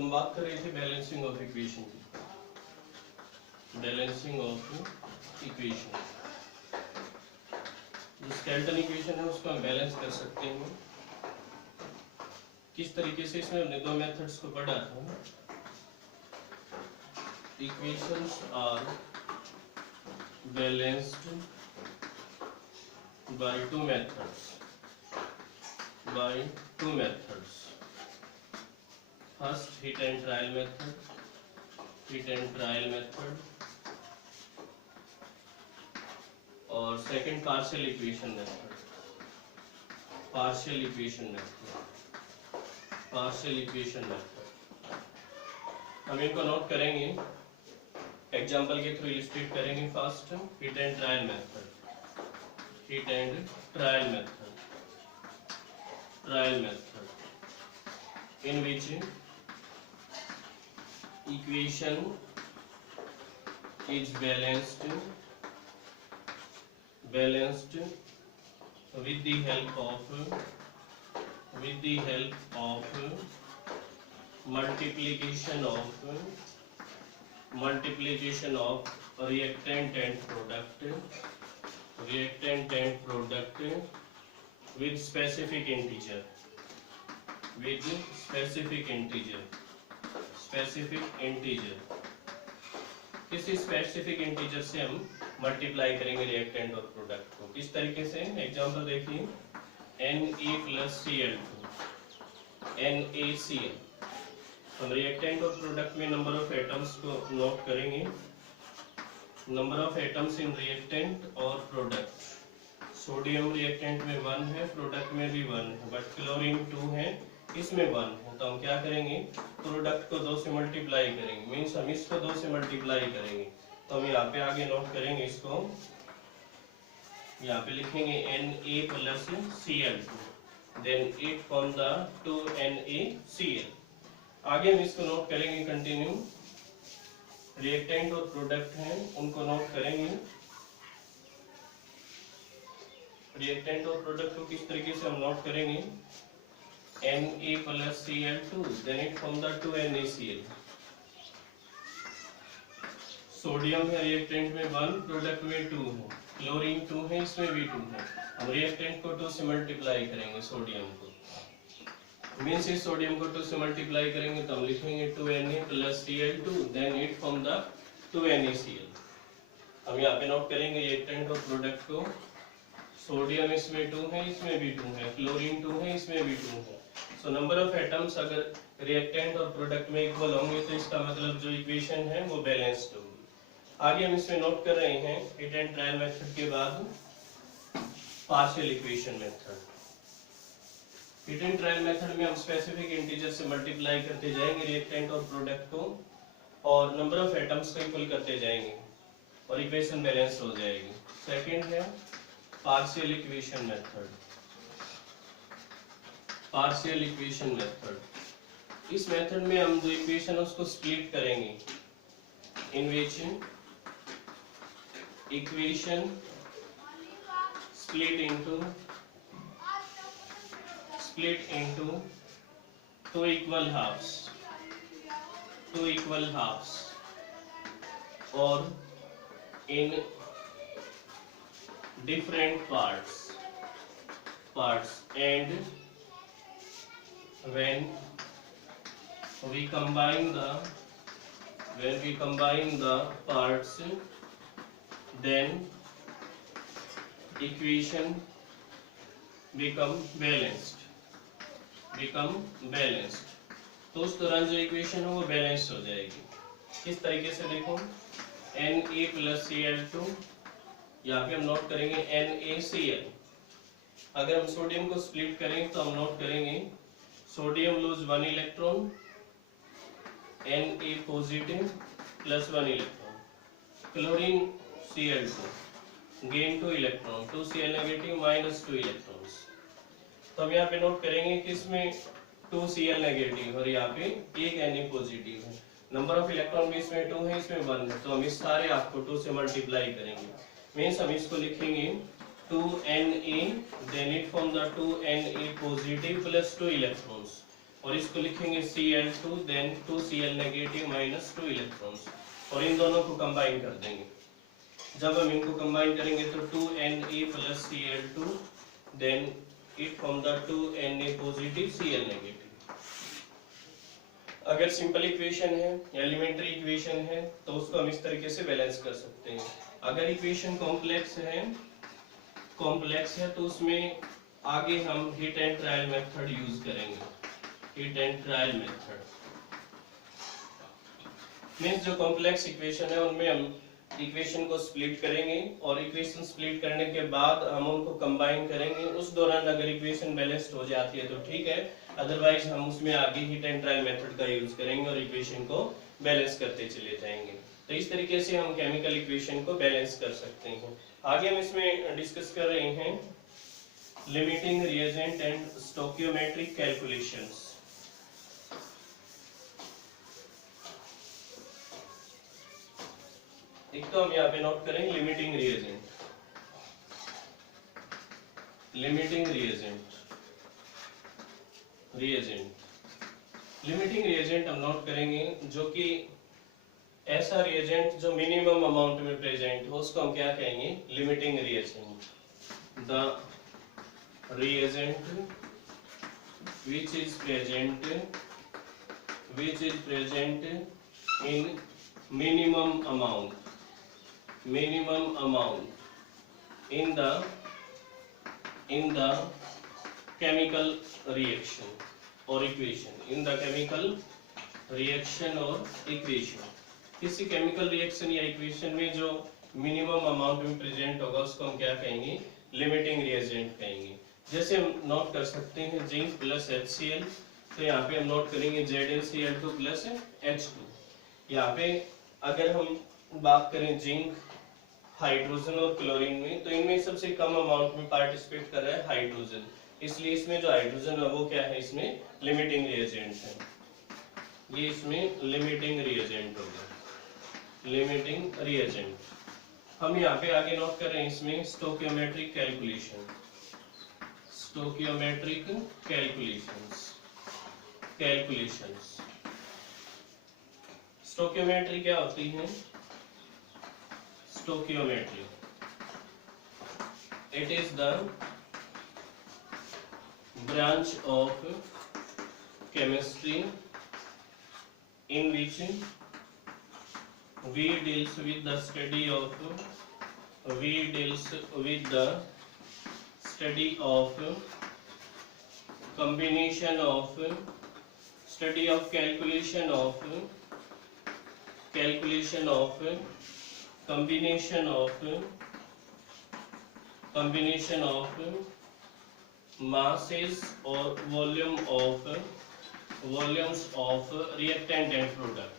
हम बात कर रहे थे बैलेंसिंग ऑफ इक्वेशन की। बैलेंसिंग ऑफ इक्वेशन, जो स्केलेटन इक्वेशन है उसको हम बैलेंस कर सकते हैं। किस तरीके से, इसमें हमने दो मेथड्स को पढ़ा था। Equations are balanced by two methods, first hit and trial method, और सेकंड पार्शियल इक्वेशन मेथड। हम इनको नोट करेंगे, एग्जांपल के थ्रू इलस्ट्रेट करेंगे। First hit and trial method, in which equation is balanced with the help of multiplication of reactant and product with specific integer, किसी specific integer से हम multiply करेंगे reactant और प्रोडक्ट को। किस तरीके से, एग्जांपल देखिए, Na+Cl2, NaCl। हम रिएक्टेंट और प्रोडक्ट में नंबर ऑफ एटम्स को नोट करेंगे। Number of atoms in reactant और प्रोडक्ट, सोडियम रिएक्टेंट में 1 है, प्रोडक्ट में भी 1 है, बट क्लोरीन 2 है, इसमें 1 है। तो हम क्या करेंगे, प्रोडक्ट को 2 से मल्टीप्लाई करेंगे, मीन्स हम इसको 2 से मल्टीप्लाई करेंगे। तो हम यहाँ पे आगे नोट करेंगे, इसको यहाँ पे लिखेंगे Na+Cl2, then it from the 2NaCl। आगे हम इसको नोट करेंगे, कंटिन्यू। रिएक्टेंट और प्रोडक्ट हैं, उनको नोट करेंगे। रिएक्टेंट और प्रोडक्ट को किस तरीके से हम नोट करेंगे, Na+Cl2, then it from the 2NaCl। Sodium है रिएक्टेंट में 1, प्रोडक्ट में 2 है, क्लोरीन 2 है, इसमें भी 2 है। हम रिएक्टेंट को 2 से मल्टीप्लाई करेंगे, सोडियम को, मीन्स इस सोडियम को 2 से मल्टीप्लाई करेंगे तो हम लिखेंगे 2Na+Cl2, then it from the 2NaCl। हम यहाँ पे नोट करेंगे रिएक्टेंट और प्रोडक्ट को। सोडियम इसमें 2 है, इसमें भी 2 है, क्लोरीन 2 है, इसमें भी 2 है। सो नंबर ऑफ एटम्स अगर रिएक्टेंट और प्रोडक्ट में इक्वल होंगे तो इसका मतलब जो इक्वेशन है वो बैलेंस्ड होगी। आगे हम इसमें नोट कर रहे हैं हिट एंड ट्रायल मेथड के बाद partial equation method. Hit and trial method में हम स्पेसिफिक इंटीजर से मल्टीप्लाई करते जाएंगे रिएक्टेंट और प्रोडक्ट को, और नंबर ऑफ एटम्स को इक्वल करते जाएंगे और इक्वेशन बैलेंस हो जाएगी। सेकंड है पार्शियल इक्वेशन मेथड। इस मेथड में हम जो इक्वेशन है उसको स्प्लिट करेंगे, in which equation split into two equal halves, or in different parts, and when we combine the parts, then equation become balanced। तो उस दौरान जो इक्वेशन है वो बैलेंस हो जाएगी। किस तरीके से, देखो, Na+Cl2, यहाँ पे हम नोट करेंगे NaCl। अगर हम सोडियम को स्प्लिट करें तो हम नोट करेंगे sodium lose 1 electron, Na positive plus 1 electron, chlorine Cl2 gain 2 electron, 2Cl negative minus 2 electrons. तो हम यहाँ पे नोट करेंगे कि इसमें 2Cl नेगेटिव और यहाँ पे एक Na पॉजिटिव है। नंबर ऑफ इलेक्ट्रॉन भी इसमें 2 है, इसमें 1 है। तो हम इस सारे आपको 2 से मल्टीप्लाई करेंगे, मीन्स हम इसको लिखेंगे 2Na, then it from the 2Na positive plus 2 electrons, और इसको लिखेंगे Cl2 then 2Cl negative minus 2 electrons, और इन दोनों को कंबाइन कर देंगे। जब हम इनको कंबाइन करेंगे तो 2Na plus Cl2 then it form the 2Na positive Cl negative. अगर सिंपल इक्वेशन है, एलिमेंट्री इक्वेशन है, तो उसको हम इस तरीके से बैलेंस कर सकते हैं। अगर इक्वेशन कॉम्प्लेक्स है तो उसमें आगे हम hit and trial method use करेंगे। Hit and trial method means जो कॉम्प्लेक्स इक्वेशन है उनमें हम इक्वेशन को स्प्लिट करेंगे, और इक्वेशन स्प्लिट करने के बाद हम उनको कंबाइन करेंगे। उस दौरान अगर इक्वेशन बैलेंस्ड हो जाती है तो ठीक है, अदरवाइज हम उसमें आगे हीट एंड ट्रायल मेथड का यूज करेंगे और इक्वेशन को बैलेंस करते चले जाएंगे। तो इस तरीके से हम केमिकल इक्वेशन को बैलेंस कर सकते हैं। आगे हम इसमें डिस्कस कर रहे हैं लिमिटिंग रिएजेंट एंड स्टोकियोमेट्रिक कैलकुलेशंस। एक तो हम यहाँ पे नोट करें लिमिटिंग रिएजेंट। लिमिटिंग रिएजेंट हम नोट करेंगे जो कि ऐसा रिएजेंट जो मिनिमम अमाउंट में प्रेजेंट हो, उसको हम क्या कहेंगे, limiting reagent. The reagent which is present in minimum amount in the chemical reaction or equation, in the chemical reaction or equation। किसी केमिकल रिएक्शन या इक्वेशन में जो मिनिमम अमाउंट में प्रेजेंट होगा उसको हम क्या कहेंगे, लिमिटिंग रिएजेंट कहेंगे। जैसे हम नोट कर सकते हैं जिंक प्लस HCl, तो यहाँ पे हम नोट करेंगे ZnCl2 प्लस H2। यहाँ पे अगर हम बात करें जिंक, हाइड्रोजन और क्लोरीन में, तो इनमें सबसे कम अमाउंट में पार्टिसिपेट कर रहा है हाइड्रोजन, इसलिए इसमें जो हाइड्रोजन है वो क्या है, इसमें लिमिटिंग रिएजेंट है। ये इसमें लिमिटिंग रिएजेंट होगा, लिमिटिंग रिएजेंट। हम यहाँ पे आगे नोट कर रहे हैं इसमें stoichiometric calculation. Stoichiometric calculations. Stoichiometry क्या होती है? Stoichiometry, it is the branch of chemistry in which we deals with the study of combination of study of calculation of combination of masses or volumes of reactant and product।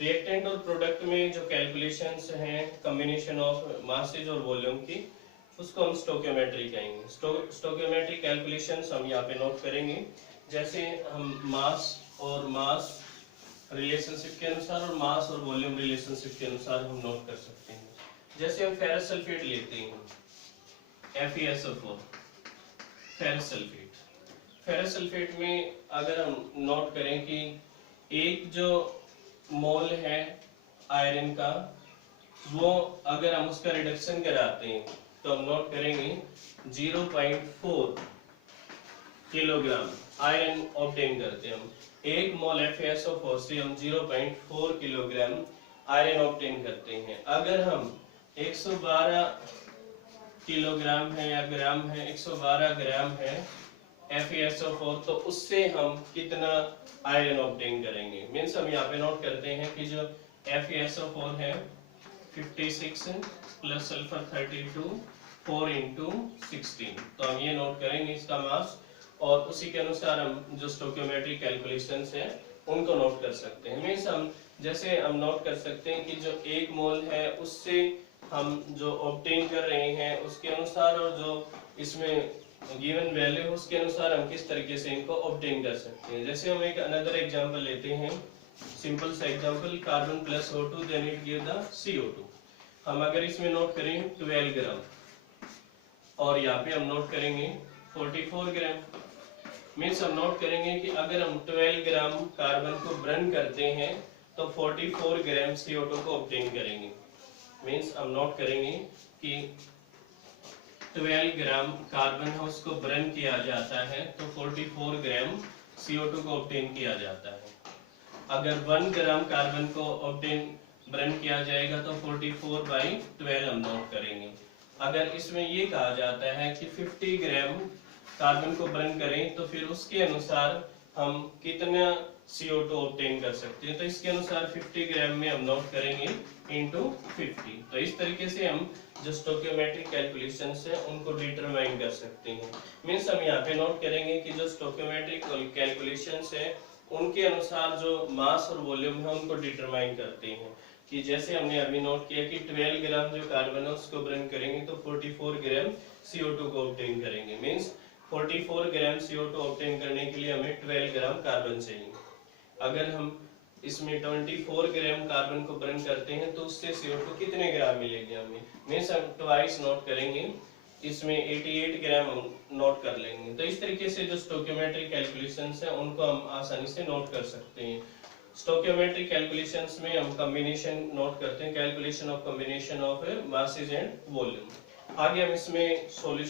Reactant और product में जो calculations हैं combination of masses और volume की, उसको हम stoichiometry कहेंगे। Stoichiometry calculations हम यहाँ पे नोट करेंगे। जैसे हम मास रिलेशनशिप के अनुसार और मास और वॉल्यूम रिलेशनशिप के अनुसार हम नोट कर सकते हैं। जैसे हम फेरस सल्फेट लेते हैं, FeSO4 फेरस सल्फेट में अगर हम नोट करें कि एक जो मोल है आयरन का, वो अगर हम उसका रिडक्शन कराते हैं तो हम नोट करेंगे 0.4 किलोग्राम आयरन ऑब्टेन करते हैं। हम एक मोल FeSO4 से हम 0.4 किलोग्राम आयरन ऑब्टेन करते हैं। अगर हम 112 किलोग्राम है या ग्राम है, 112 ग्राम है FeSO4, तो उससे हम कितना आयरन ऑब्टेन करेंगे। मीन्स हम यहाँ पे नोट करते हैं कि जो FeSO4 है 56 प्लस सल्फर 32, 4 into 16, तो हम ये नोट करेंगे इसका मास, और उसी के अनुसार हम जो स्टोकियोमेट्रिक कैलकुलेशंस हैं उनको नोट कर सकते हैं। मीन्स हम जैसे हम नोट कर सकते हैं कि जो एक मोल है उससे हम जो ऑब्टेन कर रहे हैं उसके अनुसार, और जो इसमें गिवन वैल्यू है उसके अनुसार हम किस तरीके से इनको ऑब्टेन कर सकते हैं। जैसे हम एक अनदर एग्जांपल लेते हैं, सिंपल सा example, carbon plus O2 then it give the CO2। हम अगर इसमें नोट करें 12 ग्राम, और यहाँ पे हम नोट करेंगे 44 ग्राम। मीन्स हम नोट करेंगे कि अगर हम 12 ग्राम कार्बन को बर्न करते हैं तो 44 ग्राम CO2 को ऑब्टेन करेंगे। मीन्स हम नोट करेंगे कि 12 ग्राम कार्बन है उसको बर्न किया जाता है तो 44 ग्राम CO2 को ऑब्टेन किया जाता है। अगर 1 ग्राम कार्बन को ऑब्टेन बर्न किया जाएगा तो 44/12 हम नोट करेंगे। अगर इसमें ये कहा जाता है कि 50 ग्राम कार्बन को बर्न करें तो फिर उसके अनुसार हम कितना CO2 ऑब्टेन कर सकते हैं, तो इसके अनुसार 50 ग्राम में हम नोट करेंगे इनटू 50। तो इस तरीके से हम जो स्टोइकियोमेट्रिक कैलकुलेशंस है उनको डिटरमाइन कर सकते हैं। मींस हम यहाँ पे नोट करेंगे कि जो स्टोइकियोमेट्रिक कैलकुलेशंस है उनके अनुसार जो मास और वॉल्यूम है उनको डिटरमाइन करते हैं। कि जैसे हमने अभी नोट किया कि 12 ग्राम जो कार्बन है उसको बर्न करेंगे तो 44 ग्राम CO2 को ऑब्टेन करेंगे। मींस 44 ग्राम CO2 ऑब्टेन करने के लिए हमें 12 ग्राम कार्बन चाहिए। अगर हम इसमें 24 ग्राम कार्बन को बर्न करते हैं तो उससे CO2 कितने ग्राम मिलेंगे हमें। मींस हम ट्वाइस नोट करेंगे, इसमें 88 ग्राम हम नोट कर लेंगे। तो इस तरीके से जो स्टोइकियोमेट्रिक कैलकुलेशंस है उनको हम आसानी से नोट कर सकते हैं। स्टोइकियोमेट्रिक कैलकुलेशंस में हम कॉम्बिनेशन नोट करते हैं, calculation of combination of masses and volume. आगे हम इसमें सॉल्यूशन